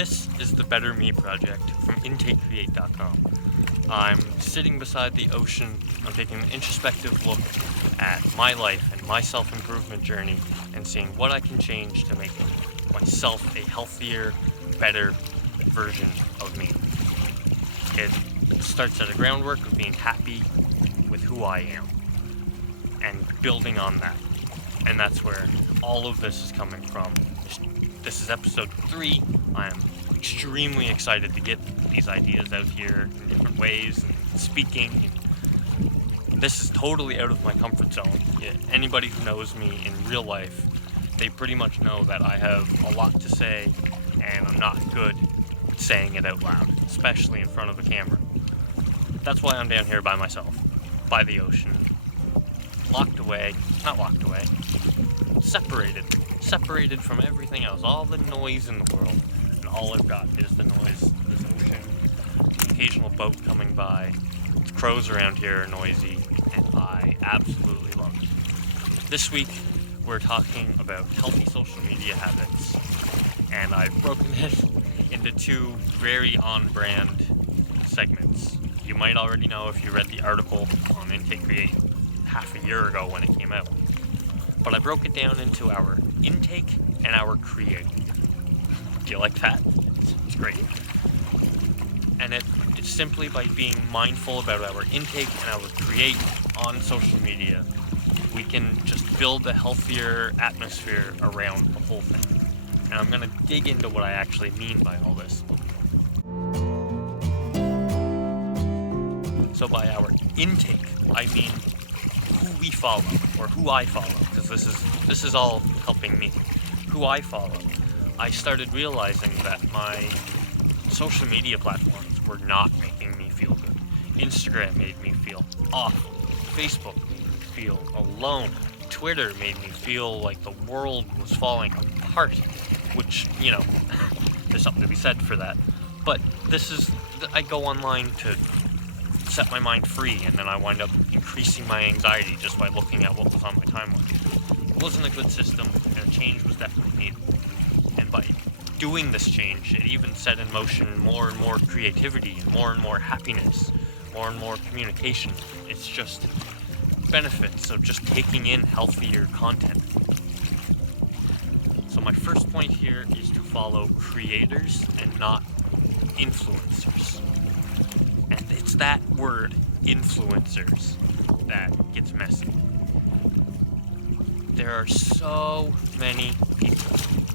This is the Better Me project from InTakeCreate.com. I'm sitting beside the ocean. I'm taking an introspective look at my life and my self-improvement journey and seeing what I can change to make myself a healthier, better version of me. It starts at a groundwork of being happy with who I am and building on that. And that's where all of this is coming from. This is episode 3. I'm extremely excited to get these ideas out here in different ways and speaking. This is totally out of my comfort zone. Anybody who knows me in real life, they pretty much know that I have a lot to say and I'm not good at saying it out loud, especially in front of a camera. That's why I'm down here by myself, by the ocean, separated from everything else, all the noise in the world, and all I've got is the noise of this ocean, the occasional boat coming by. The crows around here are noisy, and I absolutely love it. This week, we're talking about healthy social media habits, and I've broken it into 2 very on-brand segments. You might already know if you read the article on InTakeCreate half a year ago when it came out. But I broke it down into our intake and our create. Do you like that? It's great. And it's simply by being mindful about our intake and our create on social media, we can just build a healthier atmosphere around the whole thing. And I'm going to dig into what I actually mean by all this. So by our intake, I mean who we follow, or who I follow, because this is all helping me. Who I follow. I started realizing that my social media platforms were not making me feel good. Instagram made me feel off. Facebook made me feel alone. Twitter made me feel like the world was falling apart, which, there's something to be said for that. But I go online to set my mind free, and then I wind up increasing my anxiety just by looking at what was on my timeline. It wasn't a good system, and a change was definitely needed. And by doing this change, it even set in motion more and more creativity, and more happiness, more and more communication. It's just benefits of just taking in healthier content. So my first point here is to follow creators and not influencers. And it's that word, influencers, that gets messy. There are so many people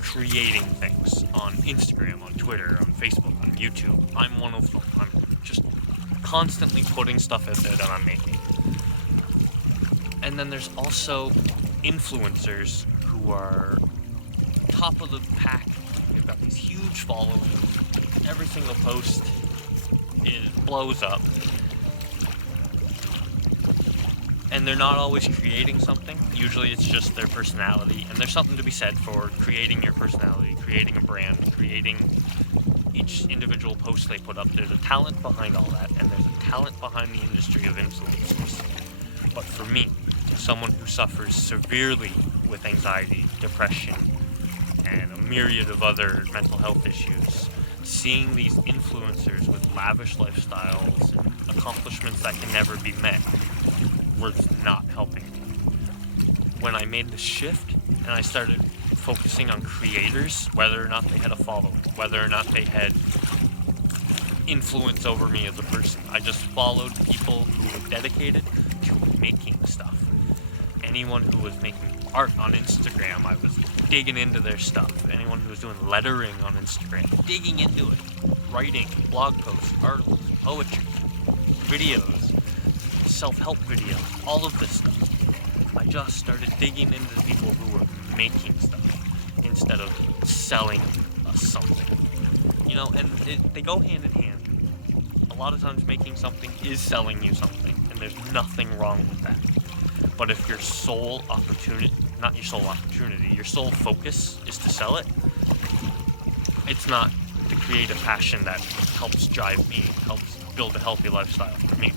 creating things on Instagram, on Twitter, on Facebook, on YouTube. I'm one of them. I'm just constantly putting stuff out there that I'm making. And then there's also influencers who are top of the pack. They've got these huge followings. Every single post blows up, and they're not always creating something. Usually it's just their personality, and there's something to be said for creating your personality, creating a brand, creating each individual post they put up. There's a talent behind all that, and there's a talent behind the industry of influencers. But for me, someone who suffers severely with anxiety, depression, and a myriad of other mental health issues, seeing these influencers with lavish lifestyles and accomplishments that can never be met was not helping me. When I made the shift and I started focusing on creators, whether or not they had a following, whether or not they had influence over me as a person, I just followed people who were dedicated to making stuff. Anyone who was making art on Instagram, I was digging into their stuff. Anyone who was doing lettering on Instagram, digging into it. Writing, blog posts, articles, poetry, videos, self-help videos, all of this stuff. I just started digging into the people who were making stuff instead of selling us something. And they go hand in hand. A lot of times making something is selling you something, and there's nothing wrong with that. But if your sole focus is to sell it, it's not the creative passion that helps drive me, helps build a healthy lifestyle for me.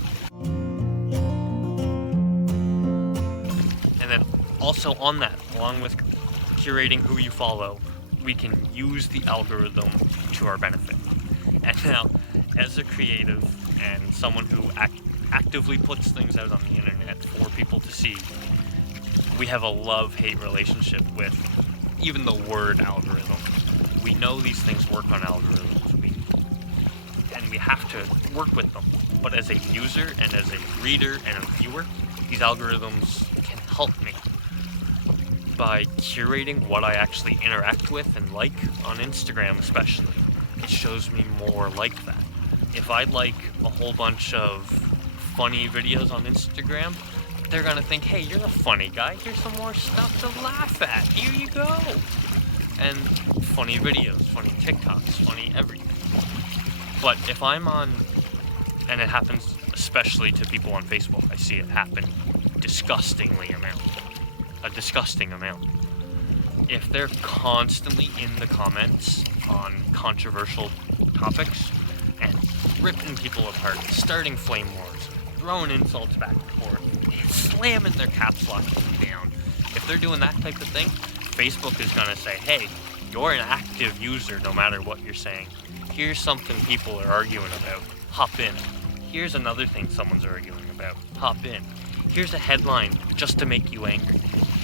And then also on that, along with curating who you follow, we can use the algorithm to our benefit. And now, as a creative and someone who actively puts things out on the internet for people to see, we have a love-hate relationship with even the word algorithm. We know these things work on algorithms, and we have to work with them. But as a user and as a reader and a viewer, these algorithms can help me by curating what I actually interact with and like on Instagram especially. It shows me more like that. If I like a whole bunch of funny videos on Instagram, they're gonna think, hey, you're a funny guy, here's some more stuff to laugh at, here you go. And funny videos, funny TikToks, funny everything. But if I'm on, and it happens especially to people on Facebook, I see it happen a disgusting amount. If they're constantly in the comments on controversial topics and ripping people apart, starting flame wars, throwing insults back and forth, slamming their caps lock down, if they're doing that type of thing, Facebook is going to say, hey, you're an active user no matter what you're saying. Here's something people are arguing about. Hop in. Here's another thing someone's arguing about. Hop in. Here's a headline just to make you angry.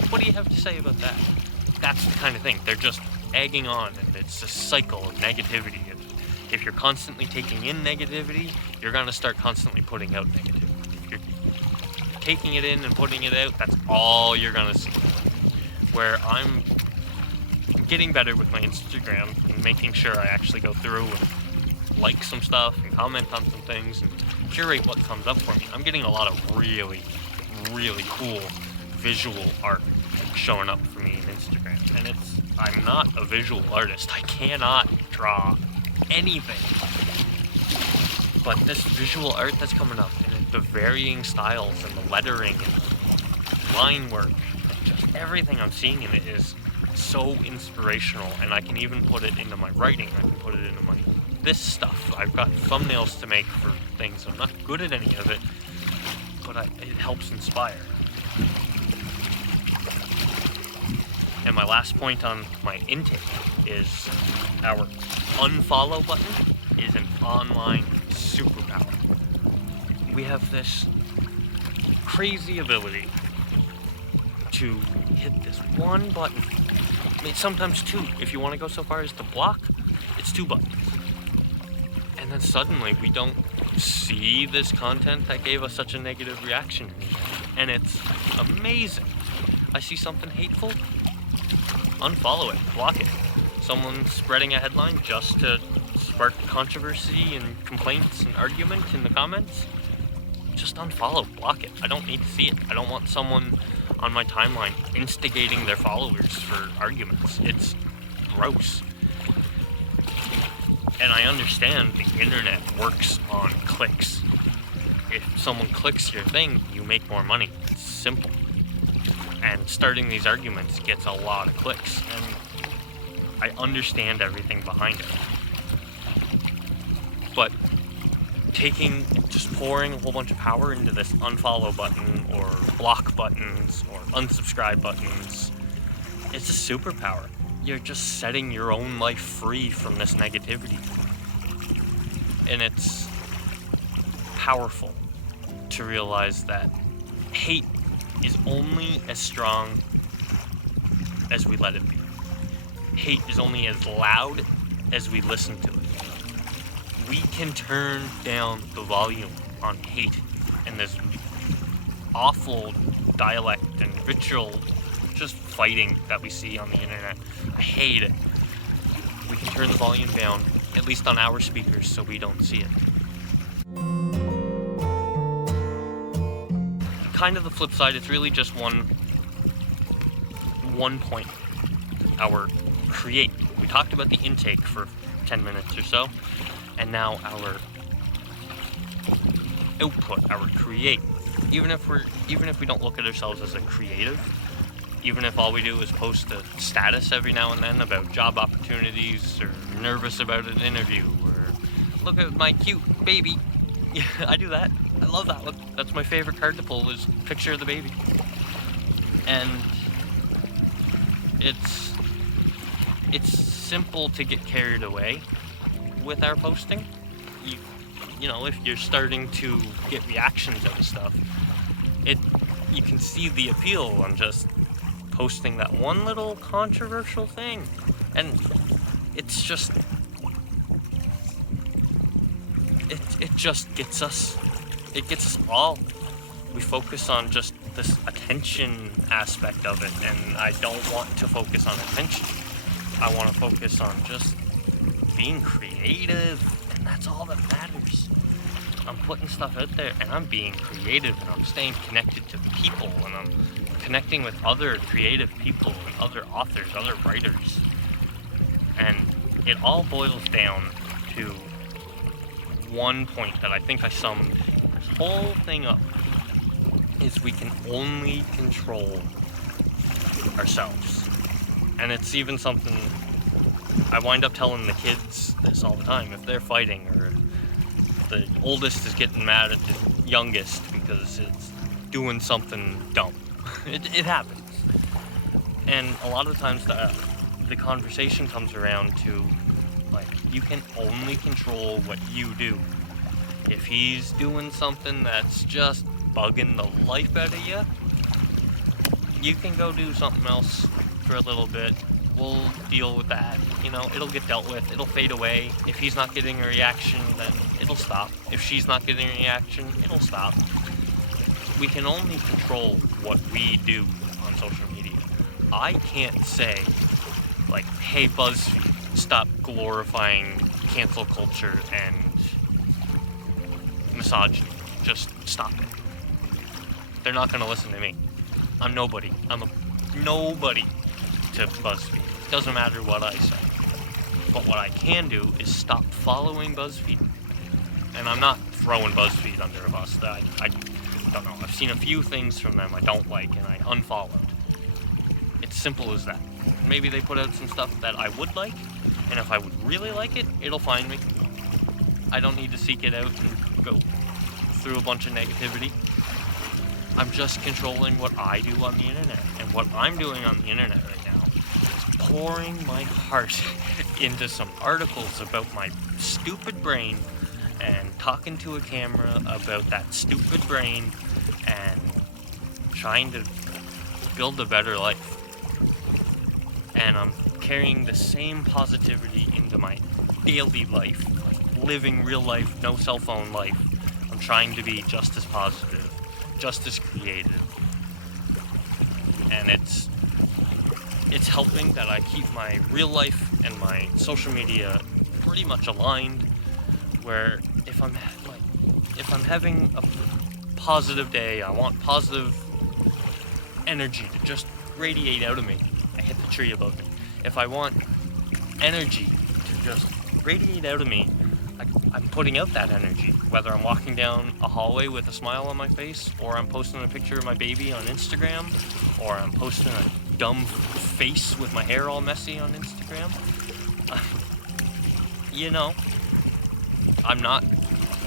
What do you have to say about that? That's the kind of thing. They're just egging on, and it's a cycle of negativity. If you're constantly taking in negativity, you're going to start constantly putting out negativity. If you're taking it in and putting it out, that's all you're going to see. Where I'm getting better with my Instagram and making sure I actually go through and like some stuff and comment on some things and curate what comes up for me. I'm getting a lot of really, really cool visual art showing up for me on Instagram. And I'm not a visual artist. I cannot draw anything. But this visual art that's coming up, and the varying styles and the lettering and line work, just everything I'm seeing in it is so inspirational, and I can even put it into my writing. I can put it into this stuff. I've got thumbnails to make for things. I'm not good at any of it, but it helps inspire. And my last point on my intake is our unfollow button is an online superpower. We have this crazy ability to hit this one button. I mean, sometimes two. If you want to go so far as to block, it's 2 buttons. And then suddenly we don't see this content that gave us such a negative reaction anymore. And it's amazing. I see something hateful, unfollow it, block it. Someone spreading a headline just to spark controversy and complaints and argument in the comments, just unfollow, block it. I don't need to see it. I don't want someone on my timeline instigating their followers for arguments. It's gross. And I understand the internet works on clicks. If someone clicks your thing, you make more money. It's simple. And starting these arguments gets a lot of clicks, and I understand everything behind it. But just pouring a whole bunch of power into this unfollow button or block buttons or unsubscribe buttons, it's a superpower. You're just setting your own life free from this negativity. And it's powerful to realize that hate is only as strong as we let it be. Hate is only as loud as we listen to it. We can turn down the volume on hate and this awful dialect and vitriol, just fighting that we see on the internet. I hate it. We can turn the volume down, at least on our speakers, so we don't see it. Kind of the flip side, it's really just one point. Our create. We talked about the intake for 10 minutes or so, and now our output, our create. Even if we don't look at ourselves as a creative, even if all we do is post a status every now and then about job opportunities or nervous about an interview or look at my cute baby. Yeah, I do that. I love that look. That's my favorite card to pull, is picture of the baby. And it's simple to get carried away with our posting. You know, if you're starting to get reactions out of stuff, you can see the appeal on just posting that one little controversial thing, and it's just it just gets us. It gets us all. We focus on just this attention aspect of it, and I don't want to focus on attention. I want to focus on just being creative, and that's all that matters. I'm putting stuff out there, and I'm being creative, and I'm staying connected to people, and I'm connecting with other creative people and other authors, other writers. And it all boils down to one point that I think I summed this whole thing up, is we can only control ourselves. And it's even something I wind up telling the kids this all the time. If they're fighting, or the oldest is getting mad at the youngest because it's doing something dumb, it happens. And a lot of times the conversation comes around to, like, you can only control what you do. If he's doing something that's just bugging the life out of you, you can go do something else for a little bit. We'll deal with that. You know, it'll get dealt with. It'll fade away. If he's not getting a reaction, then it'll stop. If she's not getting a reaction, it'll stop. We can only control what we do on social media. I can't say, like, hey, BuzzFeed, stop glorifying cancel culture and misogyny. Just stop it. They're not going to listen to me. I'm nobody. I'm a nobody to BuzzFeed. Doesn't matter what I say. But what I can do is stop following BuzzFeed. And I'm not throwing BuzzFeed under a bus. I don't know. I've seen a few things from them I don't like, and I unfollowed. It's simple as that. Maybe they put out some stuff that I would like, and if I would really like it, it'll find me. I don't need to seek it out and go through a bunch of negativity. I'm just controlling what I do on the internet. And what I'm doing on the internet right now is pouring my heart into some articles about my stupid brain, and talking to a camera about that stupid brain, and trying to build a better life. And I'm carrying the same positivity into my daily life, like living real life, no cell phone life. I'm trying to be just as positive, just as creative. And it's helping that I keep my real life and my social media pretty much aligned, where if I'm having a positive day, I want positive energy to just radiate out of me. I hit the tree above me. If I want energy to just radiate out of me, I'm putting out that energy. Whether I'm walking down a hallway with a smile on my face, or I'm posting a picture of my baby on Instagram, or I'm posting a dumb face with my hair all messy on Instagram. You know, I'm not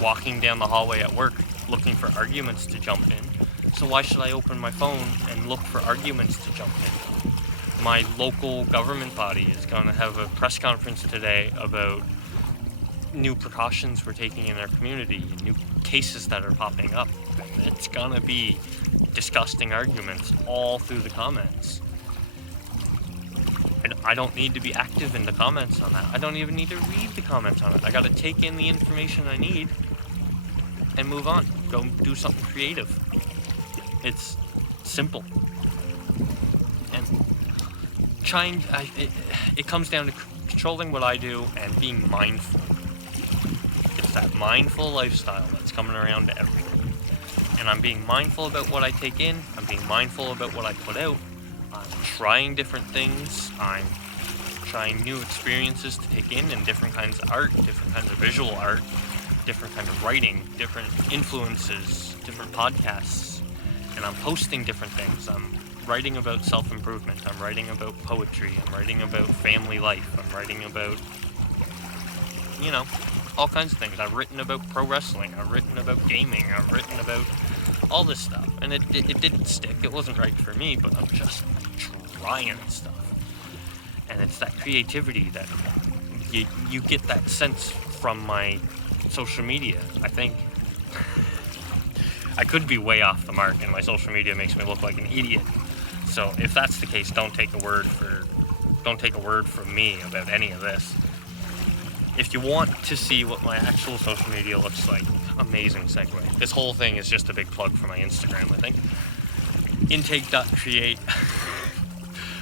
walking down the hallway at work looking for arguments to jump in. So why should I open my phone and look for arguments to jump in? My local government body is going to have a press conference today about new precautions we're taking in our community, new cases that are popping up. And it's going to be disgusting arguments all through the comments. And I don't need to be active in the comments on that. I don't even need to read the comments on it. I got to take in the information I need and move on. Go do something creative. It's simple. And it comes down to controlling what I do and being mindful. It's that mindful lifestyle that's coming around to everything. And I'm being mindful about what I take in. I'm being mindful about what I put out. I'm trying different things. I'm trying new experiences to take in, and different kinds of art, different kinds of visual art, different kinds of writing, different influences, different podcasts. And I'm posting different things. I'm writing about self-improvement. I'm writing about poetry. I'm writing about family life. I'm writing about, all kinds of things. I've written about pro wrestling. I've written about gaming. I've written about all this stuff. And it didn't stick. It wasn't right for me, but I'm just trying stuff. And it's that creativity that you get that sense from my social media, I think. I could be way off the mark, and my social media makes me look like an idiot. So if that's the case, don't take a word from me about any of this. If you want to see what my actual social media looks like, amazing segue. This whole thing is just a big plug for my Instagram, I think. InTakeCreate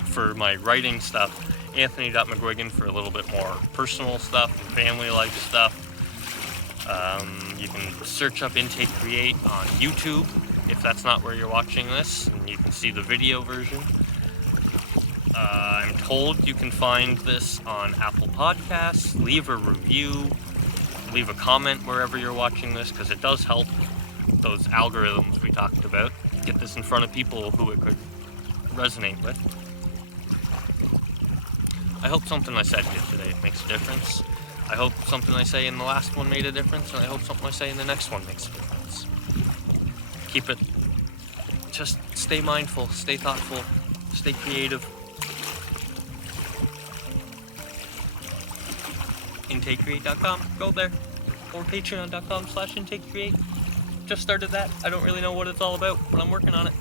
for my writing stuff. Anthony.McGuigan for a little bit more personal stuff and family life stuff. You can search up InTakeCreate on YouTube if that's not where you're watching this, and you can see the video version. I'm told you can find this on Apple Podcasts. Leave a review, leave a comment wherever you're watching this, because it does help those algorithms we talked about. Get this in front of people who it could resonate with. I hope something I said here today makes a difference. I hope something I say in the last one made a difference, and I hope something I say in the next one makes a difference. Keep it, just stay mindful, stay thoughtful, stay creative. InTakeCreate.com, go there. Or patreon.com/InTakeCreate. Just started that. I don't really know what it's all about, but I'm working on it.